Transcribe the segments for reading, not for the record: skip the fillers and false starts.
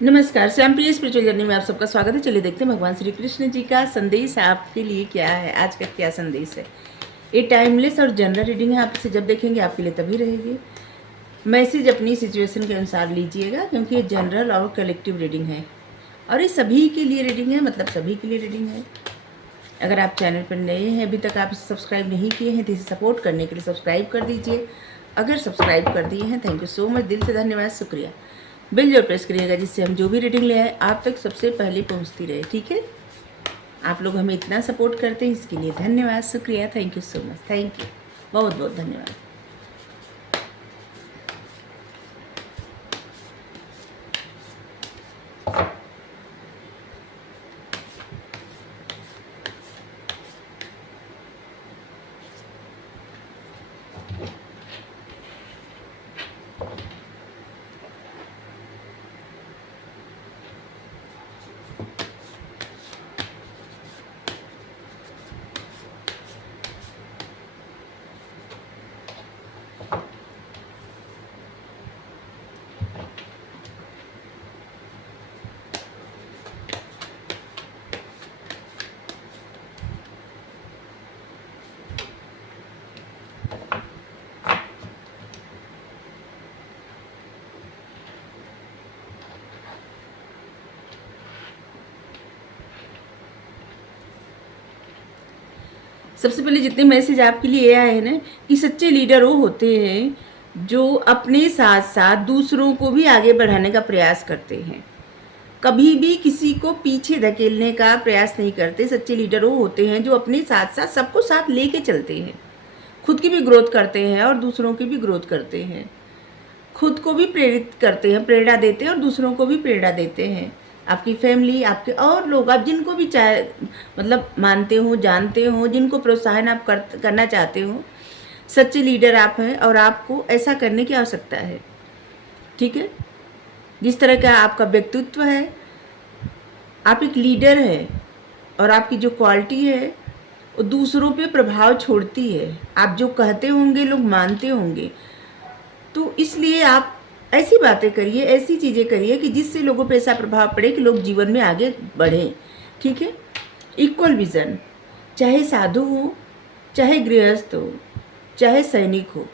नमस्कार, श्याम प्रिय spiritual journey में आप सबका स्वागत है। चलिए देखते हैं भगवान श्री कृष्ण जी का संदेश आपके लिए क्या है। आज का क्या संदेश है। ये टाइमलेस और जनरल रीडिंग है। आप इसे जब देखेंगे आपके लिए तभी रहेगी। मैसेज अपनी सिचुएशन के अनुसार लीजिएगा, क्योंकि ये जनरल और कलेक्टिव रीडिंग है और ये सभी के लिए रीडिंग है, मतलब सभी के लिए रीडिंग है। अगर आप चैनल पर नए हैं, अभी तक आप इसे सब्सक्राइब नहीं किए हैं, तो इसे सपोर्ट करने के लिए सब्सक्राइब कर दीजिए। अगर सब्सक्राइब कर दिए हैं, थैंक यू सो मच, दिल से धन्यवाद, शुक्रिया। बेल जरूर प्रेस करिएगा, जिससे हम जो भी रीडिंग ले आए आप तक सबसे पहले पहुंचती रहे। ठीक है, आप लोग हमें इतना सपोर्ट करते हैं, इसके लिए धन्यवाद, शुक्रिया, thank you so much, thank you, बहुत बहुत धन्यवाद। सबसे पहले जितने मैसेज आपके लिए आए हैं ना, कि सच्चे लीडर वो होते हैं जो अपने साथ साथ दूसरों को भी आगे बढ़ाने का प्रयास करते हैं, कभी भी किसी को पीछे धकेलने का प्रयास नहीं करते। सच्चे लीडर वो होते हैं जो अपने साथ साथ सबको साथ लेके चलते हैं, खुद की भी ग्रोथ करते हैं और दूसरों की भी ग्रोथ करते हैं, खुद को भी प्रेरित करते हैं, प्रेरणा देते हैं और दूसरों को भी प्रेरणा देते हैं। आपकी फैमिली, आपके और लोग, आप जिनको भी चाहे मतलब मानते हो, जानते हो, जिनको प्रोत्साहन आप करना चाहते हो, सच्चे लीडर आप हैं और आपको ऐसा करने की आवश्यकता है। ठीक है, जिस तरह का आपका व्यक्तित्व है, आप एक लीडर है और आपकी जो क्वालिटी है वो दूसरों पे प्रभाव छोड़ती है। आप जो कहते होंगे लोग मानते होंगे, तो इसलिए आप ऐसी बातें करिए, ऐसी चीज़ें करिए कि जिससे लोगों पे ऐसा प्रभाव पड़े कि लोग जीवन में आगे बढ़ें। ठीक है, इक्वल विज़न, चाहे साधु हो, चाहे गृहस्थ हो, चाहे सैनिक हो,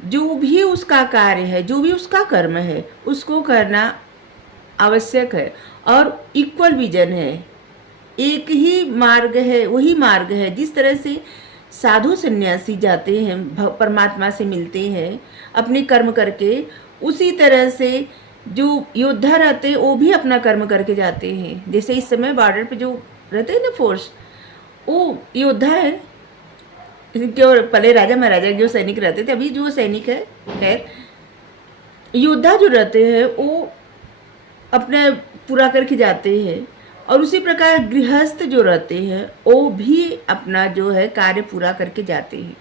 जो भी उसका कार्य है, जो भी उसका कर्म है, उसको करना आवश्यक है और इक्वल विजन है। एक ही मार्ग है, वही मार्ग है जिस तरह से साधु सन्यासी जाते हैं, परमात्मा से मिलते हैं अपने कर्म करके, उसी तरह से जो योद्धा रहते हैं वो भी अपना कर्म करके जाते हैं। जैसे इस समय बॉर्डर पे जो रहते हैं ना फोर्स, वो योद्धा है। क्यों, पहले राजा महाराजा जो सैनिक रहते थे, अभी जो सैनिक है, खैर योद्धा जो रहते हैं वो अपना पूरा करके जाते हैं। और उसी प्रकार गृहस्थ जो रहते हैं वो भी अपना जो है कार्य पूरा करके जाते हैं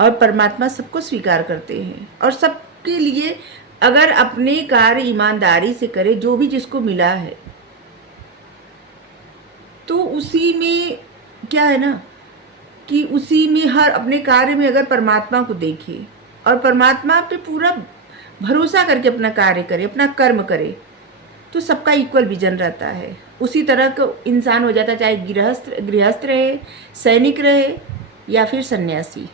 और परमात्मा सबको स्वीकार करते हैं और सबके लिए अगर अपने कार्य ईमानदारी से करे, जो भी जिसको मिला है, तो उसी में क्या है ना कि उसी में हर अपने कार्य में अगर परमात्मा को देखे और परमात्मा पे पूरा भरोसा करके अपना कार्य करे, अपना कर्म करे, तो सबका इक्वल विजन रहता है। उसी तरह का इंसान हो जाता है, चाहे गृहस्थ रहे, सैनिक रहे या फिर सन्यासी।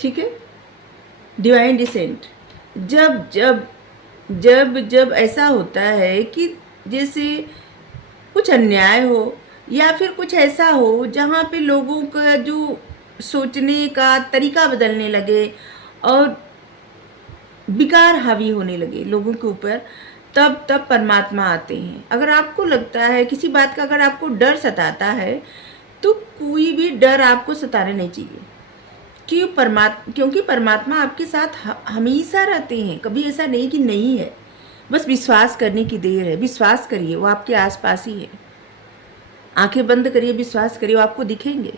ठीक है, डिवाइन डिसेंट, जब जब जब जब ऐसा होता है कि जैसे कुछ अन्याय हो या फिर कुछ ऐसा हो जहाँ पे लोगों का जो सोचने का तरीका बदलने लगे और विकार हावी होने लगे लोगों के ऊपर, तब परमात्मा आते हैं। अगर आपको लगता है किसी बात का, अगर आपको डर सताता है, तो कोई भी डर आपको सताने नहीं चाहिए, क्योंकि परमात्मा आपके साथ हमेशा रहते हैं। कभी ऐसा नहीं कि नहीं है, बस विश्वास करने की देर है। विश्वास करिए, वो आपके आसपास ही है। आंखें बंद करिए, विश्वास करिए, वो आपको दिखेंगे।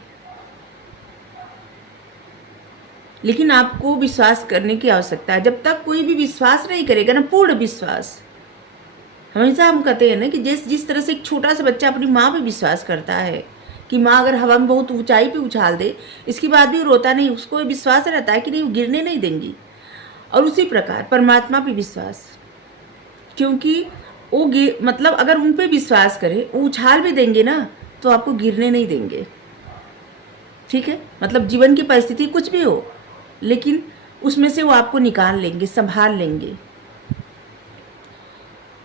लेकिन आपको विश्वास करने की आवश्यकता है। जब तक कोई भी विश्वास नहीं करेगा ना, पूर्ण विश्वास, हमेशा हम कहते हैं ना कि जिस तरह से एक छोटा सा बच्चा अपनी माँ पे विश्वास करता है कि माँ अगर हवा में बहुत ऊंचाई पे उछाल दे, इसके बाद भी वो रोता नहीं, उसको विश्वास रहता है कि नहीं, वो गिरने नहीं देंगी। और उसी प्रकार परमात्मा पे विश्वास, क्योंकि वो मतलब अगर उन पे विश्वास करें, वो उछाल भी देंगे ना तो आपको गिरने नहीं देंगे। ठीक है, मतलब जीवन की परिस्थिति कुछ भी हो, लेकिन उसमें से वो आपको निकाल लेंगे, संभाल लेंगे।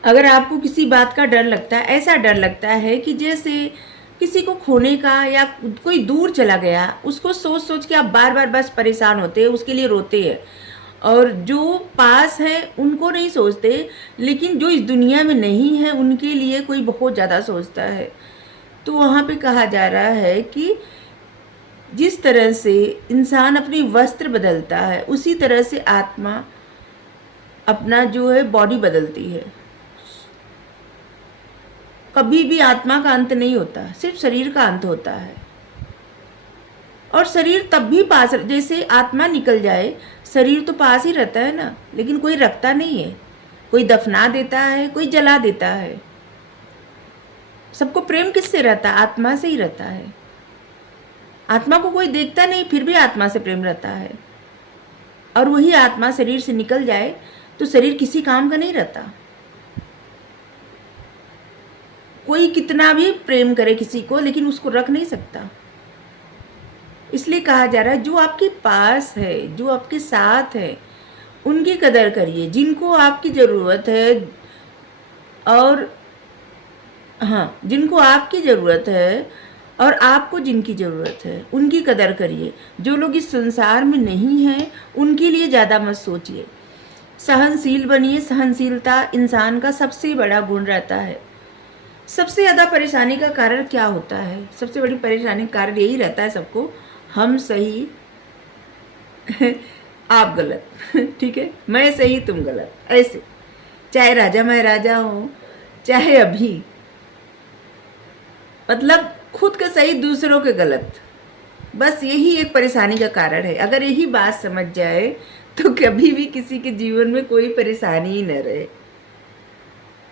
अगर आपको किसी बात का डर लगता है, ऐसा डर लगता है कि जैसे किसी को खोने का या कोई दूर चला गया, उसको सोच सोच के आप बार बार बस परेशान होते हैं, उसके लिए रोते हैं। और जो पास हैं उनको नहीं सोचते, लेकिन जो इस दुनिया में नहीं है उनके लिए कोई बहुत ज़्यादा सोचता है। तो वहाँ पे कहा जा रहा है कि जिस तरह से इंसान अपनी वस्त्र बदलता है, उसी तरह से आत्मा अपना जो है बॉडी बदलती है। कभी भी आत्मा का अंत नहीं होता, सिर्फ शरीर का अंत होता है। और शरीर तब भी पास, जैसे आत्मा निकल जाए शरीर तो पास ही रहता है ना, लेकिन कोई रखता नहीं है। कोई दफना देता है, कोई जला देता है। सबको प्रेम किससे रहता है? आत्मा से ही रहता है। आत्मा को कोई देखता नहीं, फिर भी आत्मा से प्रेम रहता है। और वही आत्मा शरीर से निकल जाए तो शरीर किसी काम का नहीं रहता। कोई कितना भी प्रेम करे किसी को, लेकिन उसको रख नहीं सकता। इसलिए कहा जा रहा है जो आपके पास है, जो आपके साथ है, उनकी कदर करिए। जिनको आपकी ज़रूरत है, और हाँ, जिनको आपकी ज़रूरत है और आपको जिनकी ज़रूरत है, उनकी कदर करिए। जो लोग इस संसार में नहीं हैं उनके लिए ज़्यादा मत सोचिए। सहनशील बनिए। सहनशीलता इंसान का सबसे बड़ा गुण रहता है। सबसे ज़्यादा परेशानी का कारण क्या होता है? सबसे बड़ी परेशानी का कारण यही रहता है सबको, हम सही आप गलत। ठीक है, मैं सही तुम गलत, ऐसे। चाहे राजा मैं राजा हूँ, चाहे अभी, मतलब खुद का सही दूसरों के गलत। बस यही एक परेशानी का कारण है। अगर यही बात समझ जाए तो कभी भी किसी के जीवन में कोई परेशानी ही न रहे।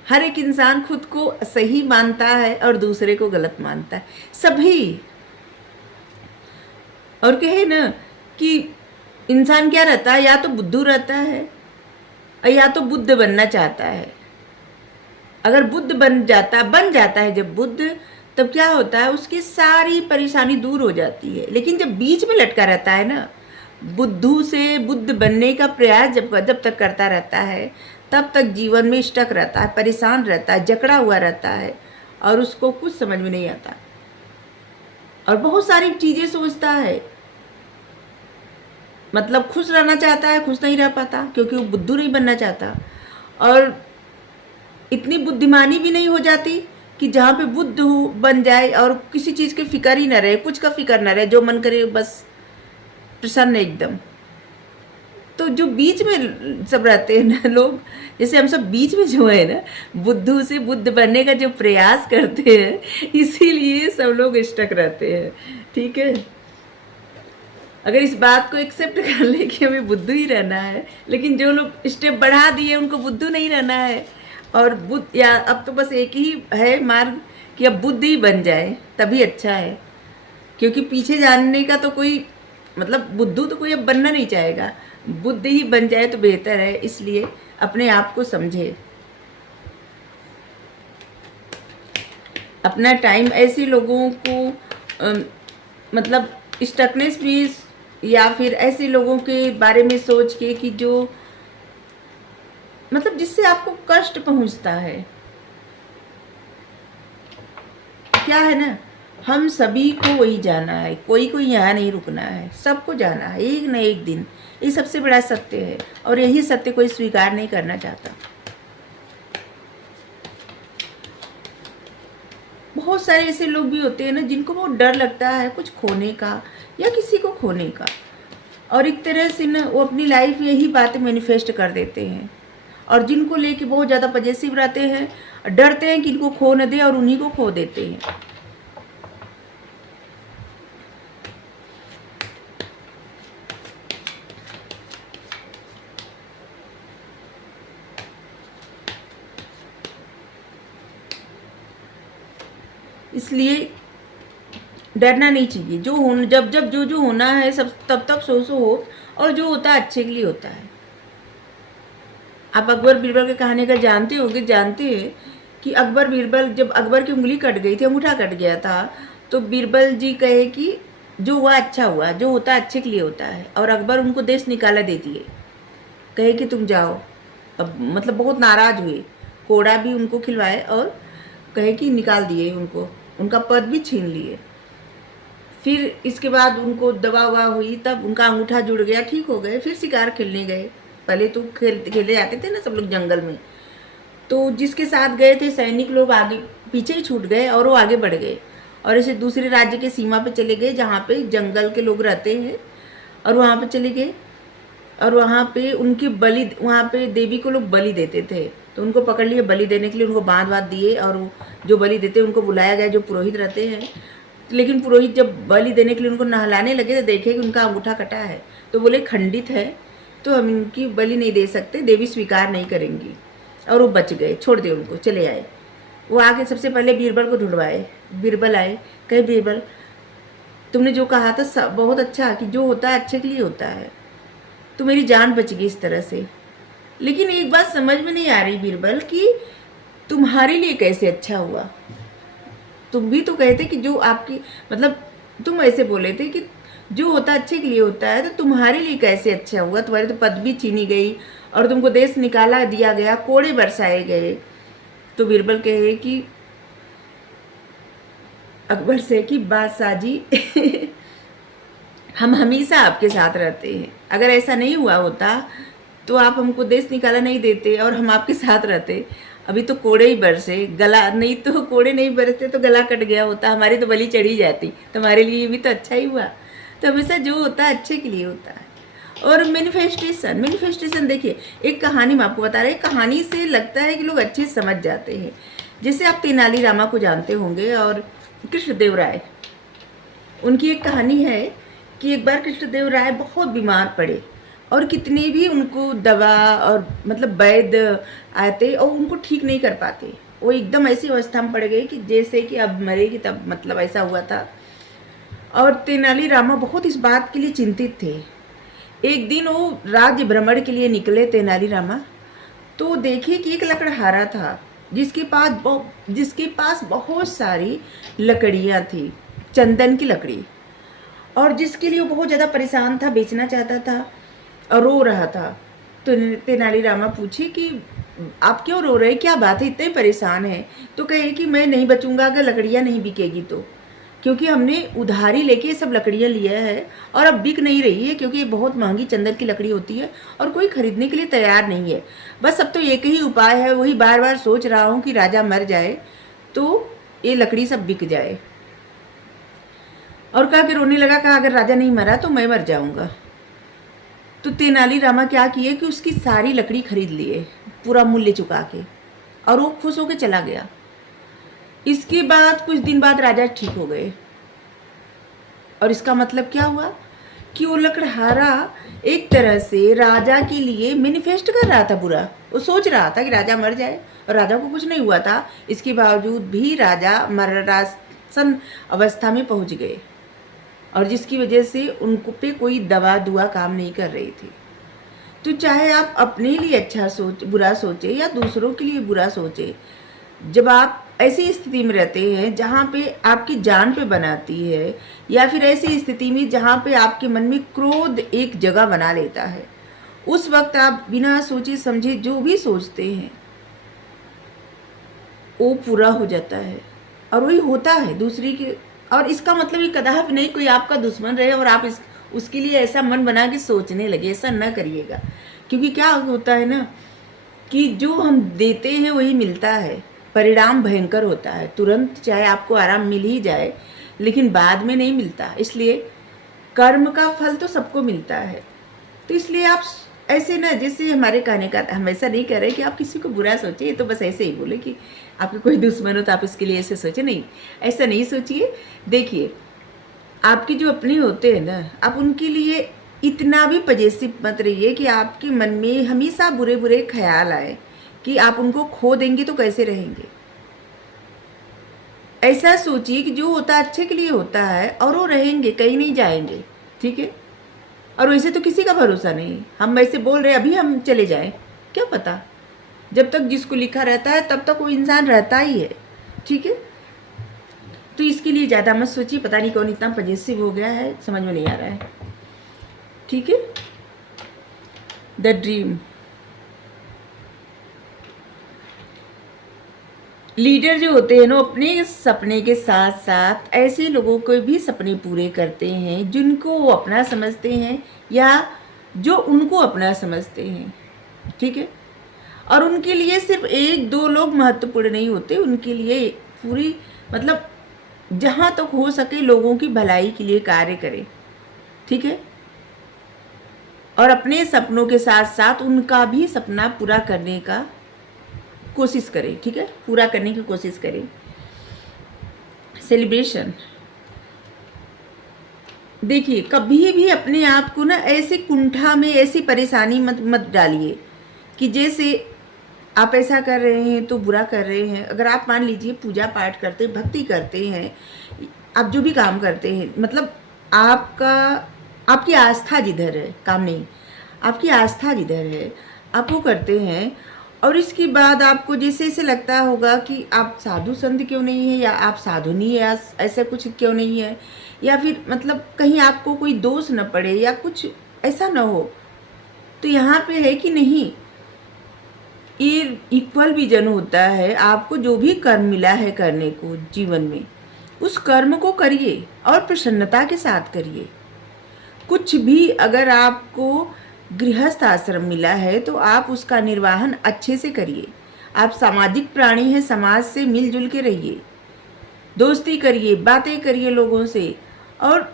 हर एक इंसान खुद को सही मानता है और दूसरे को गलत मानता है, सभी। और कहे ना कि इंसान क्या रहता है, या तो बुद्धू रहता है या तो बुद्ध बनना चाहता है। अगर बुद्ध बन जाता है जब बुद्ध, तब क्या होता है, उसकी सारी परेशानी दूर हो जाती है। लेकिन जब बीच में लटका रहता है ना, बुद्धू से बुद्ध बनने का प्रयास जब तक करता रहता है, तब तक जीवन में स्टक रहता है, परेशान रहता है, जकड़ा हुआ रहता है, और उसको कुछ समझ में नहीं आता और बहुत सारी चीज़ें सोचता है। मतलब खुश रहना चाहता है, खुश नहीं रह पाता, क्योंकि वो बुद्धू नहीं बनना चाहता। और इतनी बुद्धिमानी भी नहीं हो जाती कि जहाँ पे बुद्ध हो बन जाए और किसी चीज़ की फिक्र ही ना रहे, कुछ का फिक्र ना रहे, जो मन करे बस प्रसन्न एकदम। तो जो बीच में सब रहते हैं ना लोग, जैसे हम सब बीच में जो है ना, बुद्धू से बुद्ध बनने का जो प्रयास करते हैं, इसीलिए सब लोग स्टक रहते हैं। ठीक है, अगर इस बात को एक्सेप्ट कर ले कि हमें बुद्धू ही रहना है, लेकिन जो लोग स्टेप बढ़ा दिए उनको बुद्धू नहीं रहना है, और बुद्ध, या अब तो बस एक ही है मार्ग कि अब बुद्ध ही बन जाए तभी अच्छा है। क्योंकि पीछे जानने का तो कोई, मतलब बुद्धू तो कोई अब बनना नहीं चाहेगा, बुद्ध ही बन जाए तो बेहतर है। इसलिए अपने आप को समझे, अपना टाइम ऐसे लोगों को मतलब स्टकनेस भी, या फिर ऐसे लोगों के बारे में सोच के कि जो मतलब जिससे आपको कष्ट पहुंचता है। क्या है ना, हम सभी को वही जाना है, कोई को यहाँ नहीं रुकना है, सबको जाना है एक न एक दिन। ये सबसे बड़ा सत्य है, और यही सत्य कोई स्वीकार नहीं करना चाहता। बहुत सारे ऐसे लोग भी होते हैं ना, जिनको बहुत डर लगता है कुछ खोने का या किसी को खोने का, और एक तरह से ना वो अपनी लाइफ में यही बातें मैनिफेस्ट कर देते हैं। और जिनको लेके बहुत ज़्यादा पजेसिव रहते हैं, डरते हैं कि इनको खो न दे, और उन्हीं को खो देते हैं। इसलिए डरना नहीं चाहिए। जो हो, जब जब जो जो होना है सब तब तब सो हो, और जो होता है अच्छे के लिए होता है। आप अकबर बीरबल की कहानी अगर जानते होंगे, जानते हैं कि अकबर बीरबल, जब अकबर की उंगली कट गई थी, अंगूठा कट गया था, तो बीरबल जी कहे कि जो हुआ अच्छा हुआ, जो होता अच्छे के लिए होता है, और अकबर उनको देश निकाला दे दिए, कहे कि तुम जाओ। अब मतलब बहुत नाराज हुए, कोड़ा भी उनको खिलवाए और कहे कि निकाल दिए उनको, उनका पद भी छीन लिए। फिर इसके बाद उनको दवा ववा हुई, तब उनका अंगूठा जुड़ गया, ठीक हो गए, फिर शिकार खेलने गए। पहले तो खेले जाते थे ना सब लोग जंगल में, तो जिसके साथ गए थे सैनिक लोग आगे पीछे ही छूट गए और वो आगे बढ़ गए, और ऐसे दूसरे राज्य के सीमा पे चले गए जहाँ पे जंगल के लोग रहते हैं, और वहाँ पे चले गए। और वहाँ पे उनकी बलि, वहाँ पे देवी को लोग बलि देते थे, तो उनको पकड़ लिए बलि देने के लिए, उनको बांध बांध दिए, और जो बलि देते हैं उनको बुलाया गया, जो पुरोहित रहते हैं। लेकिन पुरोहित जब बलि देने के लिए उनको नहलाने लगे तो देखे कि उनका अंगूठा कटा है, तो बोले खंडित है, तो हम इनकी बलि नहीं दे सकते, देवी स्वीकार नहीं करेंगी। और वो बच गए, छोड़ दिए उनको, चले आए। वो आके सबसे पहले बीरबल को ढूंढवाए। बीरबल आए, कहे बीरबल तुमने जो कहा था बहुत अच्छा, कि जो होता है अच्छे के लिए होता है, तो मेरी जान बच गई इस तरह से। लेकिन एक बात समझ में नहीं आ रही बीरबल कि तुम्हारे लिए कैसे अच्छा हुआ। तुम भी तो कहते कि जो आपकी, मतलब तुम ऐसे बोले थे कि जो होता अच्छे के लिए होता है, तो तुम्हारे लिए कैसे अच्छा हुआ, तुम्हारी तो पदवी छीनी गई और तुमको देश निकाला दिया गया, कोड़े बरसाए गए। तो बीरबल कहे कि अकबर से कि बादशाह जी हम हमेशा आपके साथ रहते हैं, अगर ऐसा नहीं हुआ होता तो आप हमको देश निकाला नहीं देते और हम आपके साथ रहते। अभी तो कोड़े ही बरसे, गला नहीं, तो कोड़े नहीं बरसते तो गला कट गया होता, हमारी तो बलि चढ़ी जाती, तुम्हारे लिए भी तो अच्छा ही हुआ। तो हमेशा जो होता है अच्छे के लिए होता है। और मैनिफेस्टेशन देखिए, एक कहानी मैं आपको बता रही, कहानी से लगता है कि लोग अच्छे समझ जाते हैं। जैसे आप तेनाली रामा को जानते होंगे और कृष्णदेव राय, उनकी एक कहानी है कि एक बार कृष्णदेव राय बहुत बीमार पड़े और कितने भी उनको दवा और मतलब वैद्य आते और उनको ठीक नहीं कर पाते। वो एकदम ऐसी अवस्था में पड़ गए कि जैसे कि अब मरेगी, तब मतलब ऐसा हुआ था। और तेनाली रामा बहुत इस बात के लिए चिंतित थे। एक दिन वो राज्य भ्रमण के लिए निकले तेनाली रामा, तो देखे कि एक लकड़हारा था जिसके पास बहुत सारी लकड़ियाँ थी, चंदन की लकड़ी, और जिसके लिए वो बहुत ज़्यादा परेशान था, बेचना चाहता था और रो रहा था। तो तेनाली रामा पूछे कि आप क्यों रो रहे, क्या बात है, इतने परेशान हैं? तो कहे कि मैं नहीं बचूंगा अगर लकड़ियाँ नहीं बिकेगी तो, क्योंकि हमने उधारी लेके ये सब लकड़ियाँ लिया है और अब बिक नहीं रही है, क्योंकि ये बहुत महंगी चंदन की लकड़ी होती है और कोई खरीदने के लिए तैयार नहीं है। बस अब तो एक ही उपाय है, वही बार बार सोच रहा हूँ कि राजा मर जाए तो ये लकड़ी सब बिक जाए। और कहा कि रोने लगा, कहा अगर राजा नहीं मरा तो मैं मर जाऊंगा। तो तेनाली रामा क्या किए कि उसकी सारी लकड़ी खरीद लिए पूरा मूल्य चुका के, और वो खुश होकर चला गया। इसके बाद कुछ दिन बाद राजा ठीक हो गए, और इसका मतलब क्या हुआ कि वो लकड़हारा एक तरह से राजा के लिए मैनिफेस्ट कर रहा था बुरा। वो सोच रहा था कि राजा मर जाए, और राजा को कुछ नहीं हुआ था। इसके बावजूद भी राजा मरणासन अवस्था में पहुंच गए, और जिसकी वजह से उनको पे कोई दवा दुआ काम नहीं कर रही थी। तो चाहे आप अपने लिए अच्छा बुरा सोचे या दूसरों के लिए बुरा सोचे, जब आप ऐसी स्थिति में रहते हैं जहाँ पे आपकी जान पे बनाती है, या फिर ऐसी स्थिति में जहाँ पे आपके मन में क्रोध एक जगह बना लेता है, उस वक्त आप बिना सोचे समझे जो भी सोचते हैं वो पूरा हो जाता है, और वही होता है दूसरी के। और इसका मतलब ये कदापि नहीं कोई आपका दुश्मन रहे और आप उसके लिए ऐसा मन बना के सोचने लगे, ऐसा न करिएगा। क्योंकि क्या होता है ना कि जो हम देते हैं वही मिलता है, परिणाम भयंकर होता है। तुरंत चाहे आपको आराम मिल ही जाए, लेकिन बाद में नहीं मिलता। इसलिए कर्म का फल तो सबको मिलता है। तो इसलिए आप ऐसे ना, जैसे हमारे कहने का, हम ऐसा नहीं कह रहे कि आप किसी को बुरा सोचिए, ये तो बस ऐसे ही बोले कि आपके कोई दुश्मन हो तो आप उसके लिए ऐसे सोचे, नहीं, ऐसा नहीं सोचिए। देखिए, आपके जो अपने होते हैं ना, आप उनके लिए इतना भी पजेसिव मत रहिए कि आपके मन में हमेशा बुरे बुरे ख्याल आए कि आप उनको खो देंगे तो कैसे रहेंगे। ऐसा सोचिए कि जो होता अच्छे के लिए होता है, और वो रहेंगे, कहीं नहीं जाएंगे, ठीक है। और वैसे तो किसी का भरोसा नहीं, हम वैसे बोल रहे अभी हम चले जाएं, क्या पता, जब तक जिसको लिखा रहता है तब तक वो इंसान रहता ही है, ठीक है। तो इसके लिए ज़्यादा मत सोचिए, पता नहीं कौन इतना पजेसिव हो गया है, समझ में नहीं आ रहा है, ठीक है। द ड्रीम, लीडर जो होते हैं ना, अपने सपने के साथ साथ ऐसे लोगों को भी सपने पूरे करते हैं जिनको वो अपना समझते हैं या जो उनको अपना समझते हैं, ठीक है। और उनके लिए सिर्फ एक दो लोग महत्वपूर्ण नहीं होते, उनके लिए पूरी मतलब जहाँ तक हो सके लोगों की भलाई के लिए कार्य करें, ठीक है। और अपने सपनों के साथ साथ उनका भी सपना पूरा करने का कोशिश करें, ठीक है, पूरा करने की कोशिश करें। सेलिब्रेशन, देखिए कभी भी अपने आप को ना ऐसे कुंठा में, ऐसी परेशानी मत डालिए कि जैसे आप ऐसा कर रहे हैं तो बुरा कर रहे हैं। अगर आप मान लीजिए पूजा पाठ करते, भक्ति करते हैं, आप जो भी काम करते हैं, मतलब आपकी आस्था जिधर है, काम नहीं, आपकी आस्था जिधर है आप वो करते हैं, और इसके बाद आपको जैसे ऐसे लगता होगा कि आप साधु संत क्यों नहीं है, या आप साधु नहीं है, ऐसा कुछ क्यों नहीं है, या फिर मतलब कहीं आपको कोई दोष न पड़े या कुछ ऐसा न हो, तो यहाँ पे है कि नहीं, ये इक्वल विजन होता है। आपको जो भी कर्म मिला है करने को जीवन में, उस कर्म को करिए और प्रसन्नता के साथ करिए। कुछ भी अगर आपको गृहस्थ आश्रम मिला है तो आप उसका निर्वाहन अच्छे से करिए। आप सामाजिक प्राणी हैं, समाज से मिलजुल के रहिए, दोस्ती करिए, बातें करिए लोगों से, और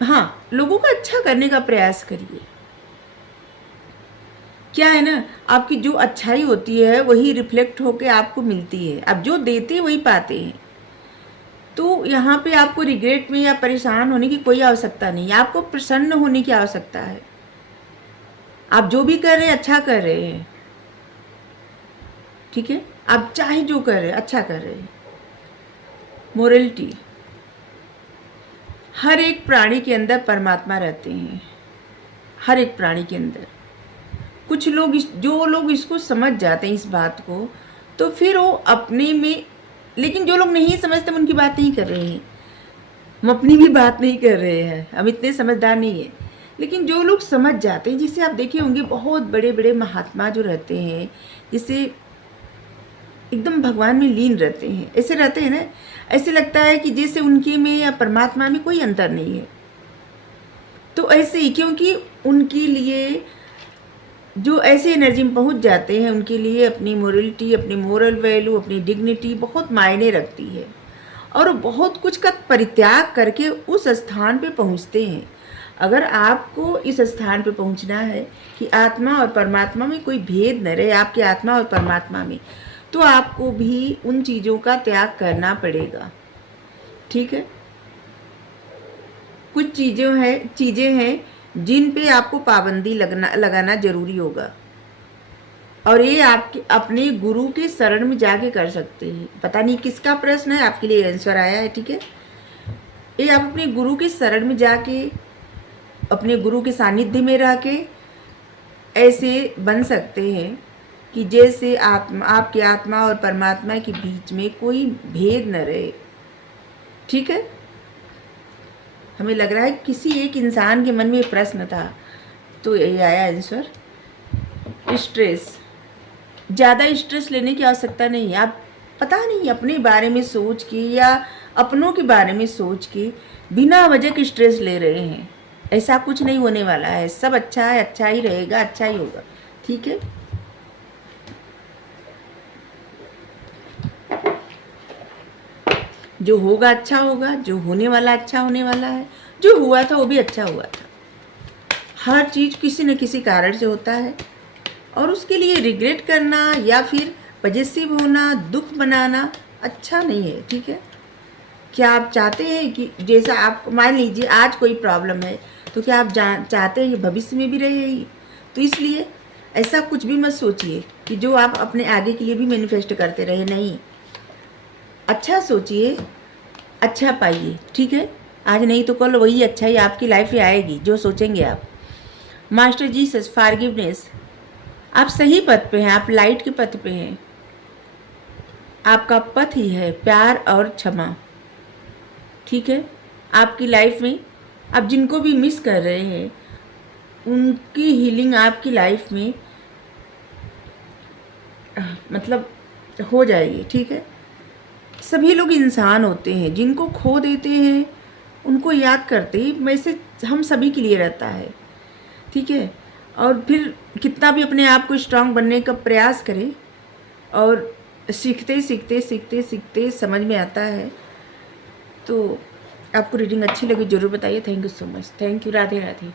हाँ, लोगों का अच्छा करने का प्रयास करिए। क्या है ना, आपकी जो अच्छाई होती है वही रिफ्लेक्ट होके आपको मिलती है। आप जो देते हैं वही पाते हैं। तो यहाँ पे आपको रिग्रेट में या परेशान होने की कोई आवश्यकता नहीं है, आपको प्रसन्न होने की आवश्यकता है। आप जो भी कर रहे हैं अच्छा कर रहे हैं, ठीक है। आप चाहे जो कर रहे हैं अच्छा कर रहे हैं। मोरलिटी, हर एक प्राणी के अंदर परमात्मा रहते हैं, हर एक प्राणी के अंदर। कुछ लोग जो लोग इसको समझ जाते हैं इस बात को, तो फिर वो अपने में, लेकिन जो लोग नहीं समझते हम उनकी बात नहीं कर रहे हैं, हम अपनी भी बात नहीं कर रहे हैं, हम इतने समझदार नहीं है। लेकिन जो लोग समझ जाते हैं, जिसे आप देखे होंगे बहुत बड़े बड़े महात्मा जो रहते हैं, जिसे एकदम भगवान में लीन रहते हैं, ऐसे रहते हैं ना, ऐसे लगता है कि जैसे उनके में या परमात्मा में कोई अंतर नहीं है। तो ऐसे ही, क्योंकि उनके लिए जो ऐसे एनर्जी में पहुंच जाते हैं, उनके लिए अपनी मोरलिटी, अपनी मोरल वैल्यू, अपनी डिग्निटी बहुत मायने रखती है, और वो बहुत कुछ का परित्याग करके उस स्थान पे पहुंचते हैं। अगर आपको इस स्थान पे पहुंचना है कि आत्मा और परमात्मा में कोई भेद न रहे, आपकी आत्मा और परमात्मा में, तो आपको भी उन चीज़ों का त्याग करना पड़ेगा, ठीक है। कुछ चीज़ें हैं जिन पे आपको पाबंदी लगाना जरूरी होगा, और ये आपके अपने गुरु के शरण में जाके कर सकते हैं। पता नहीं किसका प्रश्न है, आपके लिए आंसर आया है, ठीक है। ये आप अपने गुरु के शरण में जाके, अपने गुरु के सानिध्य में रह के ऐसे बन सकते हैं कि जैसे आपकी आत्मा और परमात्मा के बीच में कोई भेद न रहे, ठीक है। हमें लग रहा है किसी एक इंसान के मन में प्रश्न था, तो यही आया आंसर। स्ट्रेस, ज़्यादा स्ट्रेस लेने की आवश्यकता नहीं है। आप पता नहीं अपने बारे में सोच के या अपनों के बारे में सोच के बिना वजह के स्ट्रेस ले रहे हैं, ऐसा कुछ नहीं होने वाला है। सब अच्छा है, अच्छा ही रहेगा, अच्छा ही होगा, ठीक है। जो होगा अच्छा होगा, जो होने वाला अच्छा होने वाला है, जो हुआ था वो भी अच्छा हुआ था। हर चीज़ किसी न किसी कारण से होता है, और उसके लिए रिग्रेट करना या फिर पजेसिव होना, दुख बनाना अच्छा नहीं है, ठीक है। क्या आप चाहते हैं कि जैसा आप मान लीजिए आज कोई प्रॉब्लम है, तो क्या आप चाहते हैं कि भविष्य में भी रहेगी? तो इसलिए ऐसा कुछ भी मत सोचिए कि जो आप अपने आगे के लिए भी मैनिफेस्ट करते रहे, नहीं। अच्छा सोचिए, अच्छा पाइए, ठीक है। आज नहीं तो कल वही अच्छा ही आपकी लाइफ में आएगी जो सोचेंगे आप। मास्टर जीसस, फॉरगिवनेस, आप सही पथ पे हैं, आप लाइट के पथ पे हैं। आपका पथ ही है प्यार और क्षमा। ठीक है, आपकी लाइफ में आप जिनको भी मिस कर रहे हैं उनकी हीलिंग आपकी लाइफ में मतलब हो जाएगी। ठीक है, सभी लोग इंसान होते हैं, जिनको खो देते हैं उनको याद करते ही वैसे हम सभी के लिए रहता है। ठीक है, और फिर कितना भी अपने आप को स्ट्रांग बनने का प्रयास करें और सीखते सीखते सीखते सीखते समझ में आता है। तो आपको रीडिंग अच्छी लगी ज़रूर बताइए। Thank you so much. Thank you. Radhe Radhe.